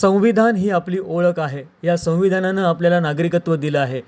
संविधान ही आपली ओळख आहे. या संविधानानं आपल्याला नागरिकत्व दिलं आहे.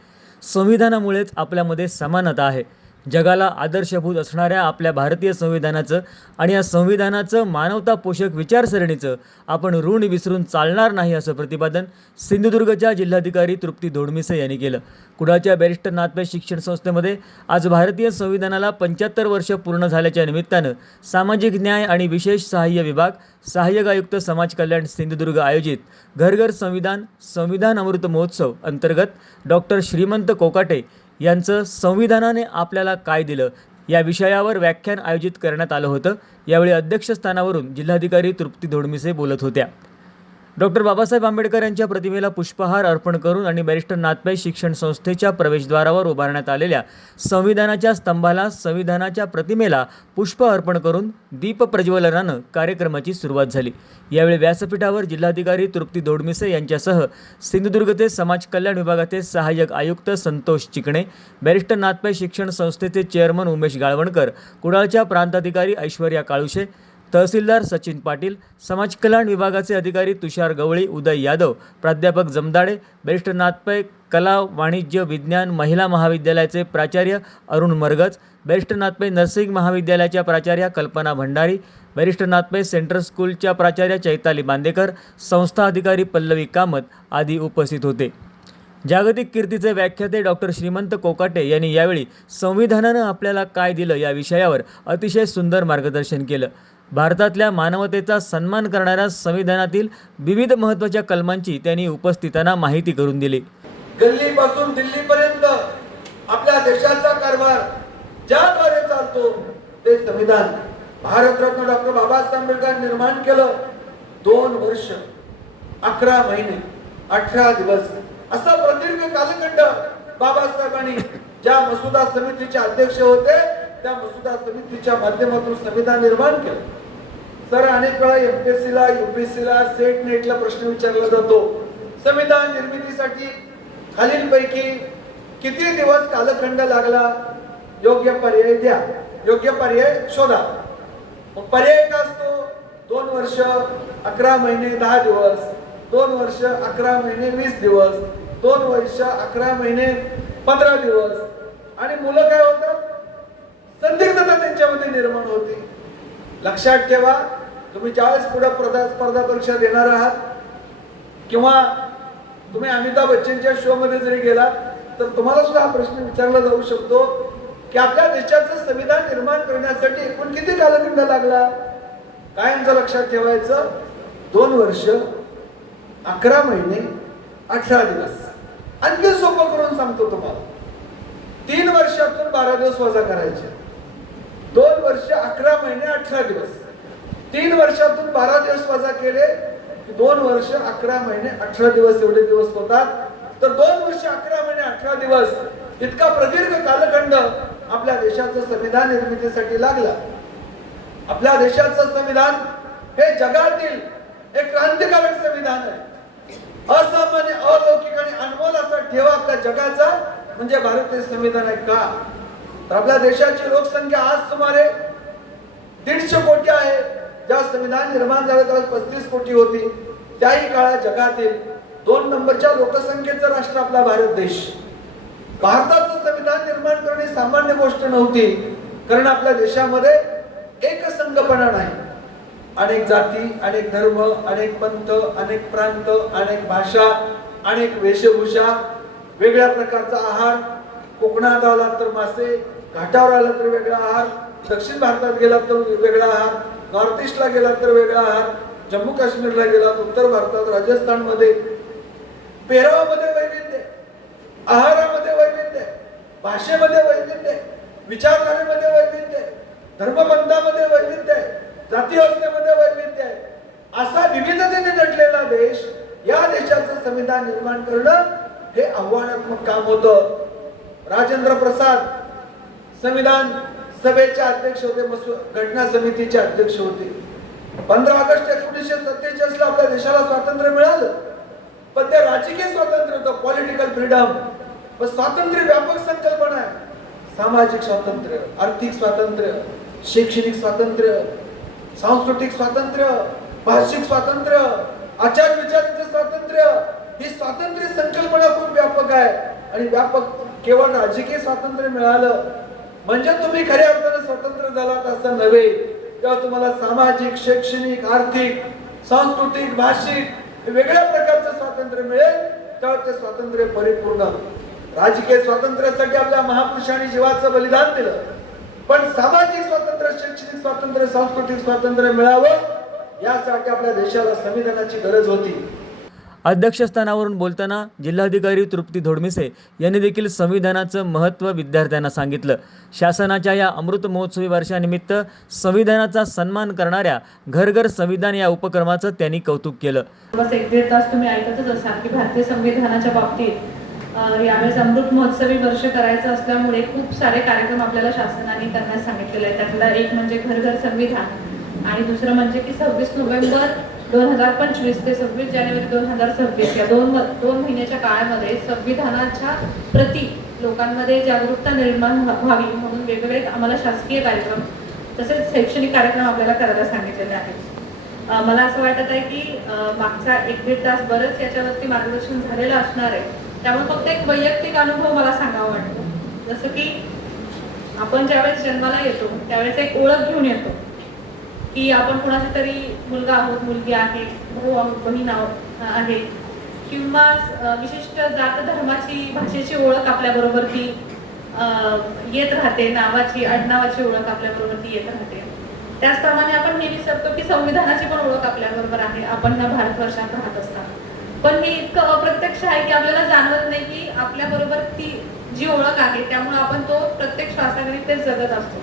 संविधानामुळेच आपल्यामध्ये समानता आहे. जगाला आदर्शभूत असणाऱ्या आपल्या भारतीय संविधानाचं आणि या संविधानाचं मानवता पोषक विचारसरणीचं आपण ऋण विसरून चालणार नाही, असं प्रतिपादन सिंधुदुर्गच्या जिल्हाधिकारी तृप्ती धोडमिसे यांनी केलं. कुडाळच्या बॅरिस्टर नाथपै शिक्षण संस्थेमध्ये आज भारतीय संविधानाला 75 वर्ष पूर्ण झाल्याच्या निमित्तानं सामाजिक न्याय आणि विशेष सहाय्य विभाग, सहाय्यक आयुक्त समाज कल्याण सिंधुदुर्ग आयोजित घर घर संविधान संविधान अमृत महोत्सव अंतर्गत डॉक्टर श्रीमंत कोकाटे यांचं संविधानाने आपल्याला काय दिलं या विषयावर व्याख्यान आयोजित करण्यात आलं होतं. यावेळी अध्यक्षस्थानावरून जिल्हाधिकारी तृप्ती धोडमिसे बोलत होत्या. डॉक्टर बाबासाहेब आंबेडकर यांच्या प्रतिमेला पुष्पहार अर्पण करून आणि बॅरिस्टर नाथपै शिक्षण संस्थेच्या प्रवेशद्वारावर उभारण्यात आलेल्या संविधानाच्या स्तंभाला, संविधानाच्या प्रतिमेला पुष्प अर्पण करून दीप प्रज्वलनानं कार्यक्रमाची सुरुवात झाली. यावेळी व्यासपीठावर जिल्हाधिकारी तृप्ती धोडमिसे यांच्यासह सिंधुदुर्गचे समाज कल्याण विभागाचे सहाय्यक आयुक्त संतोष चिकणे, बॅरिस्टर नाथपै शिक्षण संस्थेचे चेअरमन उमेश गाळवणकर, कुडाळच्या प्रांताधिकारी ऐश्वर्या काळुशे, तहसीलदार सचिन पाटील, समाज कल्याण विभागाचे अधिकारी तुषार गवळी, उदय यादव, प्राध्यापक जमदाडे, बॅरिस्टर नाथपै कला वाणिज्य विज्ञान महिला महाविद्यालयाचे प्राचार्य अरुण मरगज, बॅरिस्टर नाथपै नर्सिंग महाविद्यालयाच्या प्राचार्या कल्पना भंडारी, बॅरिस्टर नाथपै सेंट्रल स्कूलच्या प्राचार्या चैताली बांदेकर, संस्था अधिकारी पल्लवी कामत आदी उपस्थित होते. जागतिक कीर्तीचे व्याख्याते डॉक्टर श्रीमंत कोकाटे यांनी यावेळी संविधानानं आपल्याला काय दिलं या विषयावर अतिशय सुंदर मार्गदर्शन केलं. भारतातल्या मानवतेचा सन्मान करणाऱ्या संविधानातील विविध महत्त्वाच्या कलमांची त्यांनी उपस्थितांना माहिती करून दिली. गल्लीपासून दिल्लीपर्यंत आपल्या देशाचा कारभार ज्याद्वारे चालतो ते संविधान भारतरत्न डॉक्टर बाबासाहेब आंबेडकर निर्माण केलं. 2 वर्ष 11 महिने 18 दिवस असा प्रदीर्घ कालखंड बाबासाहेबांनी ज्या मसुदा समितीचे अध्यक्ष होते त्या मसुदा समितीच्या माध्यमातून संविधान निर्माण केलं. सर, अनेक वेळा एमपीएससीला, यूपीएससीला, सेट नेटला प्रश्न विचारला जातो, संविधान निर्मितीसाठी खालीलपैकी किती दिवस कालखंड लागला? योग्य पर्याय द्या, योग्य पर्याय शोधा. पर्याय काय असतो? 2 वर्ष 11 महिने 10 दिवस, 2 वर्ष 11 महिने 20 दिवस, 2 वर्ष 11 महिने 15 दिवस. आणि मुलं काय होतं? संदिग्धता त्यांच्यामध्ये निर्माण होती. लक्षात ठेवा, तुम्ही ज्यावेळेस पुढे स्पर्धा परीक्षा देणार आहात किंवा तुम्ही अमिताभ बच्चनच्या शो मध्ये जरी गेलात तर तुम्हाला सुद्धा हा प्रश्न विचारला जाऊ शकतो की आपल्या देशाचं संविधान निर्माण करण्यासाठी एकूण किती कालखंड लागला? कायमचं लक्षात ठेवायचं, 2 वर्ष 11 महिने 18 दिवस. आणखी सोपं करून सांगतो तुम्हाला, 3 वर्षातून 12 दिवस वजा करायचे. 2 वर्ष 11 महिने 18 दिवस, 3 वर्षातून 12 दिवस वजा केले, 2 वर्ष 11 महिने 18 दिवस एवढे दिवस होतात. तर 2 वर्ष 11 महिने 18 दिवस इतका प्रदीर्घ कालखंड आपल्या देशाचं संविधान निर्मितीसाठी लागला. आपल्या देशाचं संविधान हे जगातील एक क्रांतिकारक संविधान आहे. असामान्य, अलौकिक आणि अनमोल असा ठेवा आपल्या जगाचा म्हणजे भारतीय संविधान आहे. का तर आपल्या देशाची लोकसंख्या आज सुमारे 150 कोटी आहे. ज्या संविधान निर्माण झालं त्यावेळेस 35 कोटी होती. त्याही काळात जगातील 2 नंबरच्या लोकसंख्येचं राष्ट्र आपला भारत देश. भारताचं संविधान निर्माण करणे सामान्य गोष्ट नव्हती, कारण आपल्या देशामध्ये एकसंघपणा नाही. अनेक जाती, अनेक धर्म, अनेक पंथ, अनेक प्रांत, अनेक भाषा, अनेक वेशभूषा, वेगळ्या प्रकारचा आहार. कोकणात आला तर मासे, घाटावर आला तर वेगळा आहार, दक्षिण भारतात गेला तर वेगळा आहार, नॉर्थ ईस्टला गेला तर वेगळा आहार, जम्मू काश्मीरला गेला, उत्तर भारतात, राजस्थानमध्ये पेहरावामध्ये वैविध्य, आहारामध्ये वैविध्य, भाषेमध्ये वैविध्य, विचारधारेमध्ये वैविध्य, धर्मपंथामध्ये वैविध्य, जाती व्यवस्थेमध्ये वैविध्य आहे. असा विविधतेने नटलेला देश, या देशाचं संविधान निर्माण करणं हे आव्हानात्मक काम होतं. राजेंद्र प्रसाद संविधान सभेचे अध्यक्ष होते, घटना समितीचे अध्यक्ष होते. 15 ऑगस्ट 1947 ला आपल्या देशाला स्वातंत्र्य मिळालं, पण ते राजकीय स्वातंत्र्य होतं, पॉलिटिकल फ्रीडम. पण स्वातंत्र्य व्यापक संकल्पना आहे. सामाजिक स्वातंत्र्य, आर्थिक स्वातंत्र्य, शैक्षणिक स्वातंत्र्य, सांस्कृतिक स्वातंत्र्य, भाषिक स्वातंत्र्य, आचार विचारांचं स्वातंत्र्य, ही स्वातंत्र्य संकल्पना खूप व्यापक आहे आणि व्यापक केवळ राजकीय स्वातंत्र्य मिळालं म्हणजे तुम्ही खऱ्या अर्थाने स्वतंत्र झालात असं नव्हे. तेव्हा तुम्हाला सामाजिक, शैक्षणिक, आर्थिक, सांस्कृतिक, भाषिक वेगळ्या प्रकारचं स्वातंत्र्य मिळेल, तेव्हा ते स्वातंत्र्य परिपूर्ण. राजकीय स्वातंत्र्यासाठी आपल्या महापुरुषांनी जीवाचं बलिदान दिलं, पण सामाजिक स्वातंत्र्य, शैक्षणिक स्वातंत्र्य, सांस्कृतिक स्वातंत्र्य मिळावं यासाठी आपल्या देशाला संविधानाची गरज होती. अध्यक्षस्थानावरून बोलताना जिल्हाधिकारी तृप्ती धोडमिसे यांनी देखील संविधानाचं महत्त्व विद्यार्थ्यांना सांगितलं. शासनाच्या या अमृत महोत्सवी वर्षानिमित्त संविधानाचा सन्मान करणाऱ्या घर घर संविधान या उपक्रमाचं त्यांनी कौतुक केलं. बस 1-1.5 तास तुम्ही ऐकतच असाल की भारतीय संविधानाच्या बाबतीत यावेळेस अमृत महोत्सवी वर्ष करायचं असल्यामुळे खूप सारे कार्यक्रम आपल्याला शासनाने करण्यास सांगितलेले आहेत. त्यातला एक म्हणजे घर घर संविधान आणि दुसरं म्हणजे की 26 नोव्हेंबर 2025 ते 26 जानेवारी 2026 या दोन महिन्याच्या काळामध्ये संविधानाच्या प्रति लोकांमध्ये जागरूकता निर्माण व्हावी म्हणून वेगवेगळे आम्हाला शासकीय कार्यक्रम तसेच शैक्षणिक कार्यक्रम आपल्याला करायला सांगितलेले आहेत. मला असं वाटत आहे की मागचा 1-1.5 तास बरंच याच्यावरती मार्गदर्शन झालेलं असणार आहे. त्यामुळे फक्त एक वैयक्तिक अनुभव मला सांगावा वाटतो. जसं की आपण ज्यावेळेस जन्माला येतो त्यावेळेस एक ओळख घेऊन येतो की आपण कोणाचा तरी मुलगा आहोत, मुलगी आहे, भाऊ आहोत, बहीण आहे किंवा विशिष्ट जात धर्माची, भाषेची ओळख आपल्या बरोबर ती येत राहते, नावाची, आडनावाची ओळख आपल्या बरोबर ती येत राहते. त्याचप्रमाणे आपण हे विसरतो की संविधानाची पण ओळख आपल्या बरोबर आहे आपण ह्या भारतवर्षात राहत असताना. पण हे इतकं अप्रत्यक्ष आहे की आपल्याला जाणवत नाही की आपल्या बरोबर ती जी ओळख आहे त्यामुळे आपण तो प्रत्येक श्वासागणिक ते जगत असतो.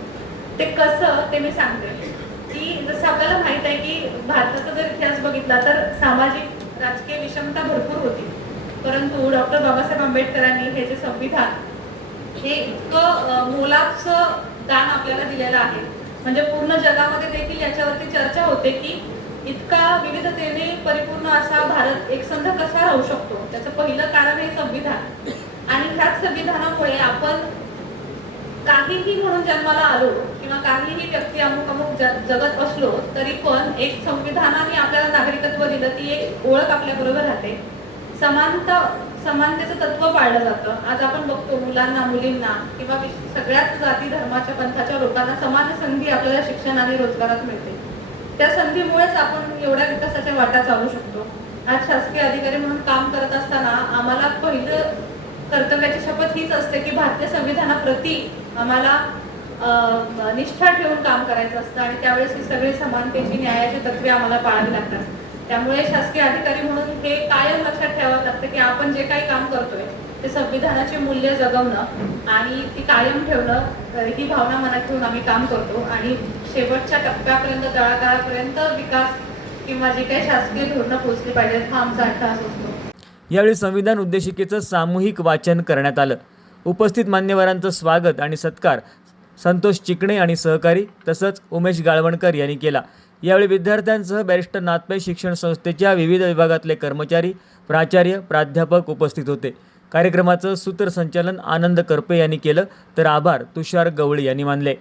ते कसं ते मी सांगते की जसं आपल्याला माहित आहे की भारताचा जर इतिहास बघितला तर सामाजिक राजकीय विषमता भरपूर होती, परंतु डॉक्टर बाबासाहेब आंबेडकरांनी हे जे संविधान हे इतकं मोलाचं दान आपल्याला दिलेलं आहे. म्हणजे पूर्ण जगामध्ये देखील याच्यावरती चर्चा होते की इतका विविधतेने परिपूर्ण असा भारत एकसंध कसा राहू शकतो. त्याचं पहिलं कारण हे संविधान आणि ह्याच संविधानामुळे आपण काहीही म्हणून जन्माला आलो किंवा काहीही व्यक्ती अमुक जगत असलो तरी पण एक संविधानाने आपल्याला नागरिकत्व दिलं, ती एक ओळख आपल्या बरोबर राहते. समानतेचं तत्व पाळलं जातं. आज आपण बघतो मुलांना, मुलींना किंवा सगळ्याच जाती धर्माच्या पंथाच्या लोकांना समान संधी आपल्याला शिक्षण आणि रोजगारात मिळते. त्या संधीमुळेच आपण एवढ्या विकासाच्या वाटा चालू शकतो. आज शासकीय अधिकारी म्हणून काम करत असताना आम्हाला पहिलं कर्तव्याची शपथ हीच असते की भारतीय संविधानाप्रती आम्हाला निष्ठा ठेवून काम करायचं असतं आणि त्यावेळेस ही सगळी समानतेची, न्यायाची तत्त्वे आम्हाला पाळावी लागतात. त्यामुळे शासकीय अधिकारी म्हणून हे कायम लक्षात ठेवावं लागतं की आपण जे काही काम करतोय ते संविधानाचे मूल्य जगवणं आणि ती कायम ठेवणं ही भावना मनात ठेवून आम्ही काम करतो आणि शेवटच्या टप्प्यापर्यंत, तळागाळापर्यंत विकास किंवा जे काही शासकीय धोरणं पोहोचली पाहिजेत हा आमचा अट्टहास असतो. यावेळी संविधान उद्देशिकेचं सामूहिक वाचन करण्यात आलं. उपस्थित मान्यवरांचं स्वागत आणि सत्कार संतोष चिकणे आणि सहकारी तसंच उमेश गाळवणकर यांनी केला. यावेळी विद्यार्थ्यांसह बॅरिस्टर नाथपै शिक्षण संस्थेच्या विविध विभागातले कर्मचारी, प्राचार्य, प्राध्यापक उपस्थित होते. कार्यक्रमाचं सूत्रसंचालन आनंद करपे यांनी केलं तर आभार तुषार गवळी यांनी मानले.